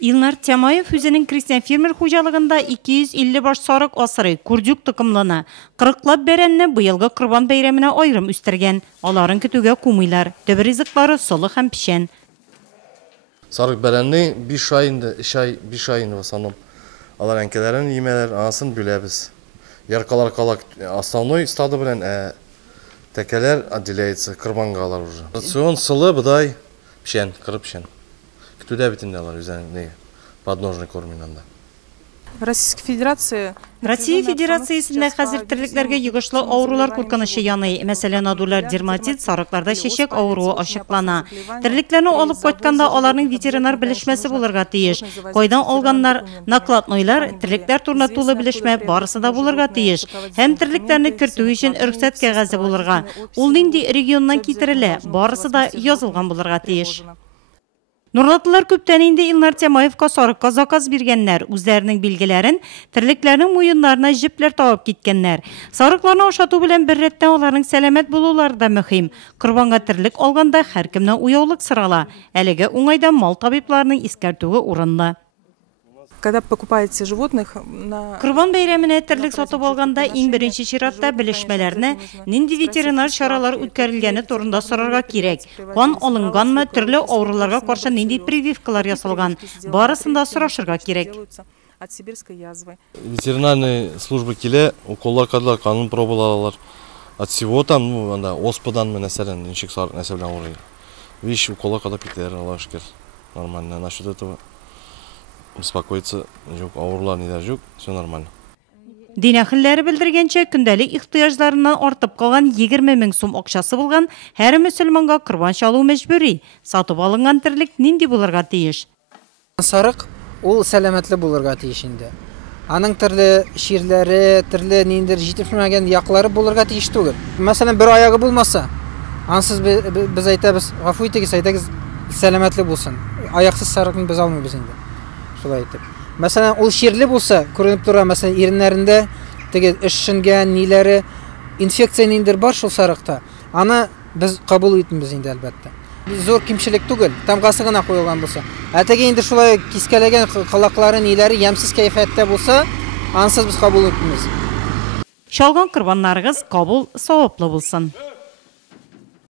Илнар Тямаев өзінің крестьян фермер хужалығында 250 баш сарык асыры күрдік тұқымлана. 40лап бәрәнні бұйылғы құрбан бәйреміне айрым үстірген. Аларын күтуге кумыйлар. Төбі ризықлары солы һәм пішен. Сарык бәрәнні 5 айын в основном. Алар әнкелерін емелер анасын бүләбіз. Яркалар қалак основной стады білән тәкелер отделяется құрбанға алар уже. Рацион сылы бұдай пішен, қырып пішен. Күтуде бітіндалар өзәне подножный корминанда. Россия Федерациясында хәзер тірліклерге югышлы аурулар куркынышы яны. Мәсәлән, адулар дерматит, сарыкларда шешек ауруы ашыклана. Тірліклерні алып қойтканда аларның ветеринар білішмәсі булырга тиеш. Койдан алганнар, накладнойлар, тірліклер турында тулы білішмә барысы да булырга тиеш. Һәм тірліклерні керту өчен рөхсәт кәгазе булырга. Ул нинди регионнан китерелә, барысы да язылган булырга тиеш. Нурлатылар көптән инде Илнар Тямаевка сарыкка заказ биргәннәр, үзләренең билгеләрен тирлекләрнең муеннарына җепләр табып киткәннәр. Сарыкларны ашату белән бер рәттән аларның сәламәт булулары да мөһим. Корбанга тирлек алганда һәркемнең уяулык сырала. Әлегә уңайда мал табибларының искәртүе урынлы. Когда покупаете животных на Корбан бәйрәменә тирлек сатып алганда иң беренче чиратта белешмәләрне, нинди ветеринар чаралар үткәрелгәне турында сорарга кирәк. Кан алынганмы, төрле авыруларга каршы нинди прививкалар ясалган, барысын да сорашырга кирәк. от сибирской язвы. Ветеринарная служба киле, уколлар кадылар, канун пробалалар. От всего там, оспадан мәсәлән, ничек сарык нәсәбелән авырый. Вещь уколлар кадап китәләр, Аллаһ шөкер. Нормально. Насчет этого беспокоиться жоқ, ауырлар нидә жоқ, все нормально. Дин әһелләре белдергәнчә, көндәлек ихтыяҗларыннан артып калган 20 мең сум акчасы булган һәр мөселманга корбан чалу мәҗбүри. Сатып алынган тирлек нинди булырга тиеш? Сарык ул сәламәтле булырга тиеш инде. Аның төрле ширләре, төрле ниндер җитешмәгән яклары булырга тиеш түгел. Мәсәлән, бер аягы булмаса, ансыз без әйтәбез, гафу итегез, әйтегез, сәламәтле булсын. Аяксыз сарыкны без алмыйбыз инде. Шулай итеп. Мәсәлән, ул ширле булса, күренеп тора, мәсәлән, иреннәрендә теге эшшенгән, ниләре, инфекция ниндер бар шул сарыкта. Аны без кабул итмибез инде әлбәттә. Зур кимчелек түгел, тамгасы гына куелган булса. Әтәгә инде шулай кискәләгән кылаклары, ниләре ямсыз кайфәттә булса, ансыз без кабул итмибез. Шалган корбаннарыгыз кабул саваплы булсын.